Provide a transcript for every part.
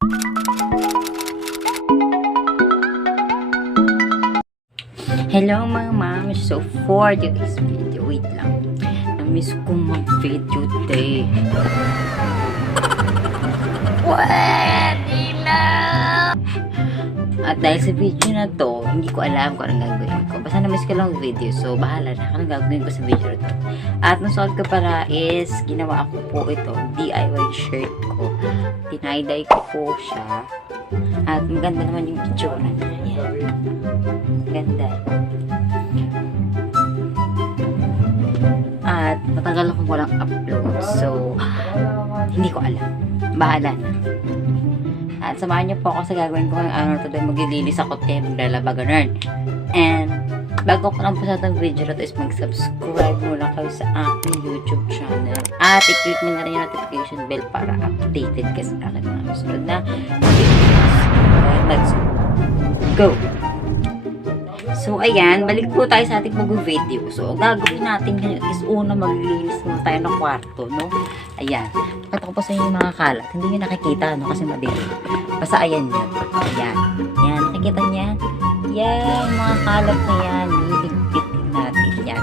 Hello mga ma'am. So for today's video, wait lang. Na-miss kong mag-video today. Pwede na! At dahil sa video na to, hindi ko alam kung anong gagawin ko. Basta na-miss ko lang video. So bahala na kung anong gagawin ko sa video na to. At nasuot ko pala is, ginawa ko po ito, DIY shirt ko. Tinay-dye ko po siya. At maganda naman yung itsura niya. Yan. Ganda. At matagal akong walang upload. So, hindi ko alam. Bahala na. At samahan niyo po ako sa gagawin ko ng ano today. Maglilinis ako at maglalaba ganun. And, bago ko lang po sa itong video na to is mag-subscribe muna kayo sa aking YouTube channel. At i-click mo na rin yung notification bell para updated ka sa akin mga susunod na videos. Let's go! So, ayan, balik po tayo sa ating mag-video. So, gagawin natin ngayon is una maglilinis muna tayo ng kwarto, no? Ayan. Pakita ko po sa inyo yung mga kalat. Hindi nyo nakikita, no? Kasi madilim. Basta ayan yun. Ayan. Ayan, nakikita niya? Yan, mga kalat na yan. Liligpitin natin yan.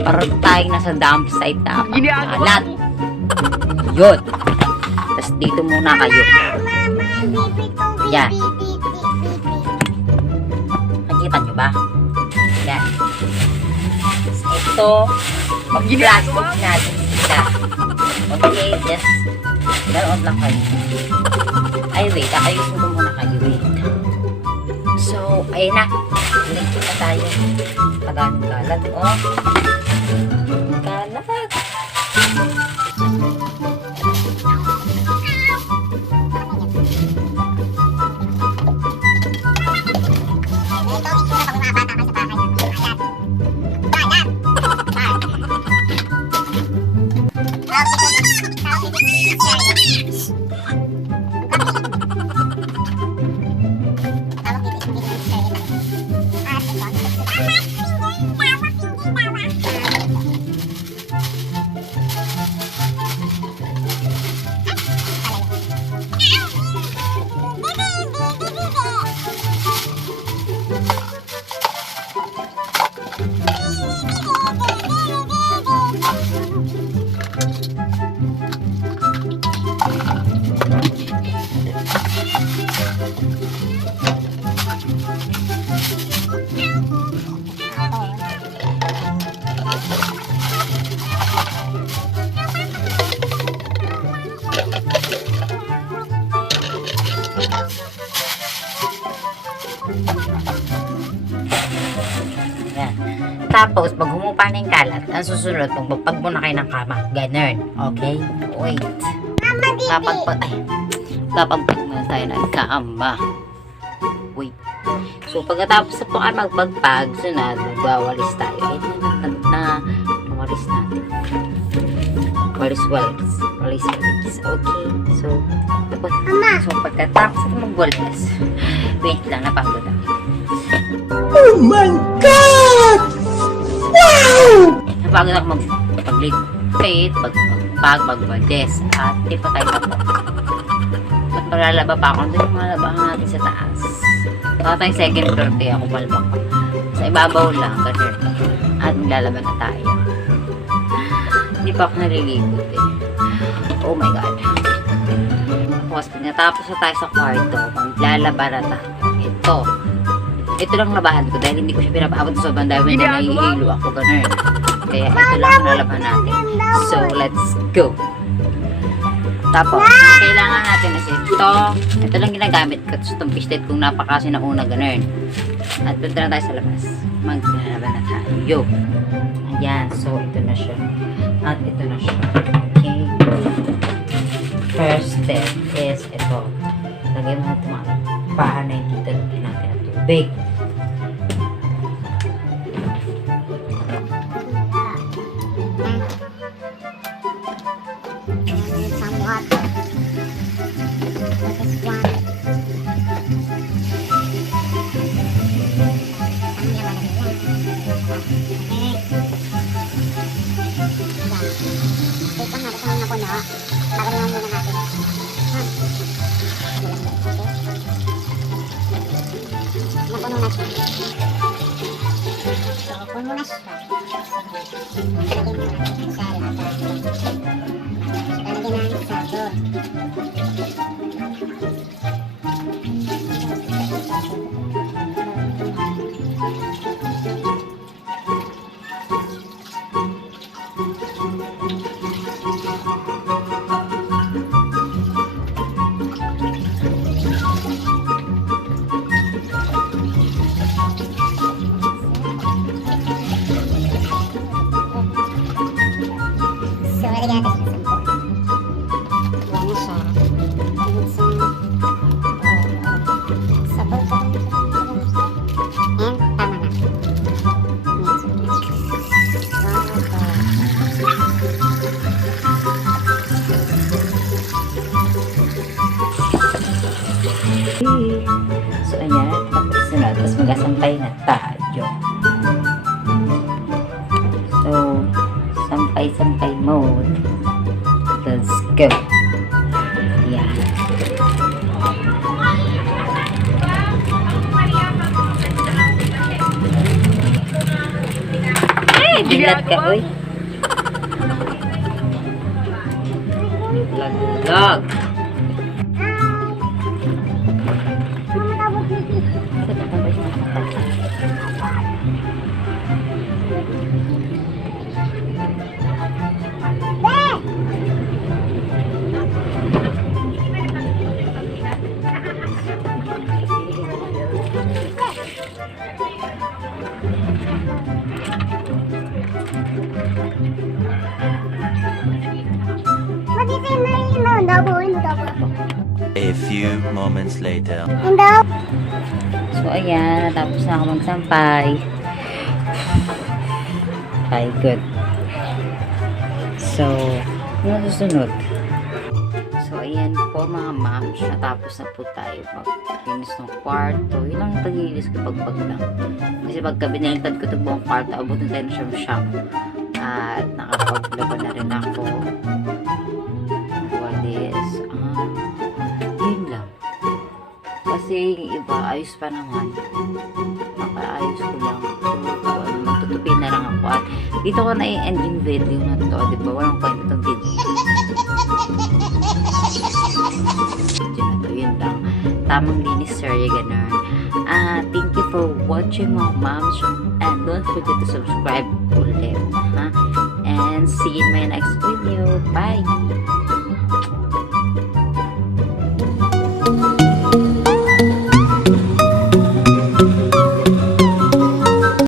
Parang tayo nasa dump site na. Kalat. Yun. Tapos dito muna kayo. Yan. Nakikita nyo ba? Yan. Ito, pag-plastic natin sila. Okay, just ganoon lang kayo. Ay, wait. Ayusin ko muna kayo. Wait. So, ayun na. Lagyan na tayo. Taganong kalat. Oh. Kalat. Tapos, pag humupa na yung kalat, ang susunod, magpapag muna kayo ng kama. Ganun. Okay? Wait. Kapagpag muna tayo ng kama. Wait. So, pagkatapos po kayo magpagpag, sunod, magwawalis tayo. Ay, walis natin. Walis. Okay. So, tapos, pagkatapos ako magwalis, wait lang, napagod ako. Oh my God! Wow! Napagod ako magligpit, magwalis, at di pa tayo tapos. At maglalaba pa ako, doon yung mga labahan natin sa taas. Baka tayong second floor, di ako malbak pa. Sa ibabaw lang, ganun. At maglalaba na tayo. Hindi pa ako naliligot eh. Oh my God. Tapos, pinatapos na tayo sa kwarto, maglalaba na tayo. Ito lang labahan ko dahil hindi ko siya pinapaabot sa sobrang dahil na nahihilo ako, ganun. Kaya ito lang ang lalaban natin. So, let's go. Tapos, kailangan natin kasi ito lang ginagamit ko. Tapos itong fishnet kung napakasi na una, ganun. At punta na tayo sa labas. Maglalaban na tayo. Ayan, so ito na siya. At ito na siya. Okay. First step is ito. Lagay mo na ito mga paa na yung dito. Lagyan natin ang tubig. So, kung muna siya. Lalagyan ng sabo. So, lalagyan natin sa sabo. Yan na siya. Sabaw pa. And tama na. So, ayan. Tapos na. Tapos magasampay na tayo. So, sampay-sampay mode. Let's go. Ayan. Dilat ka, uy. Lag-lag. A few moments later. So, ayan. Natapos na ako magsampay. Ay, good. So, ano susunod? So, ayan po mga mams. Natapos na po tayo mag-linis ng kwarto. Yun lang taglinis ko pag lang. Kasi pagka binilintad ko ito buong kwarto, abutin tayo na siyang at nakapaglaban na rin ako. Walis. Yun lang. Kasi yung iba, ayos pa naman. Makaayos ko lang. So, magtutupin na lang ako. At dito ko na i-end yung video na to. Diba? Walang kwento itong video. Yun lang. Tamang linis, sorry, ganun. Thank you for watching mga moms. And don't forget to subscribe ulit. And see you in my next video. Bye!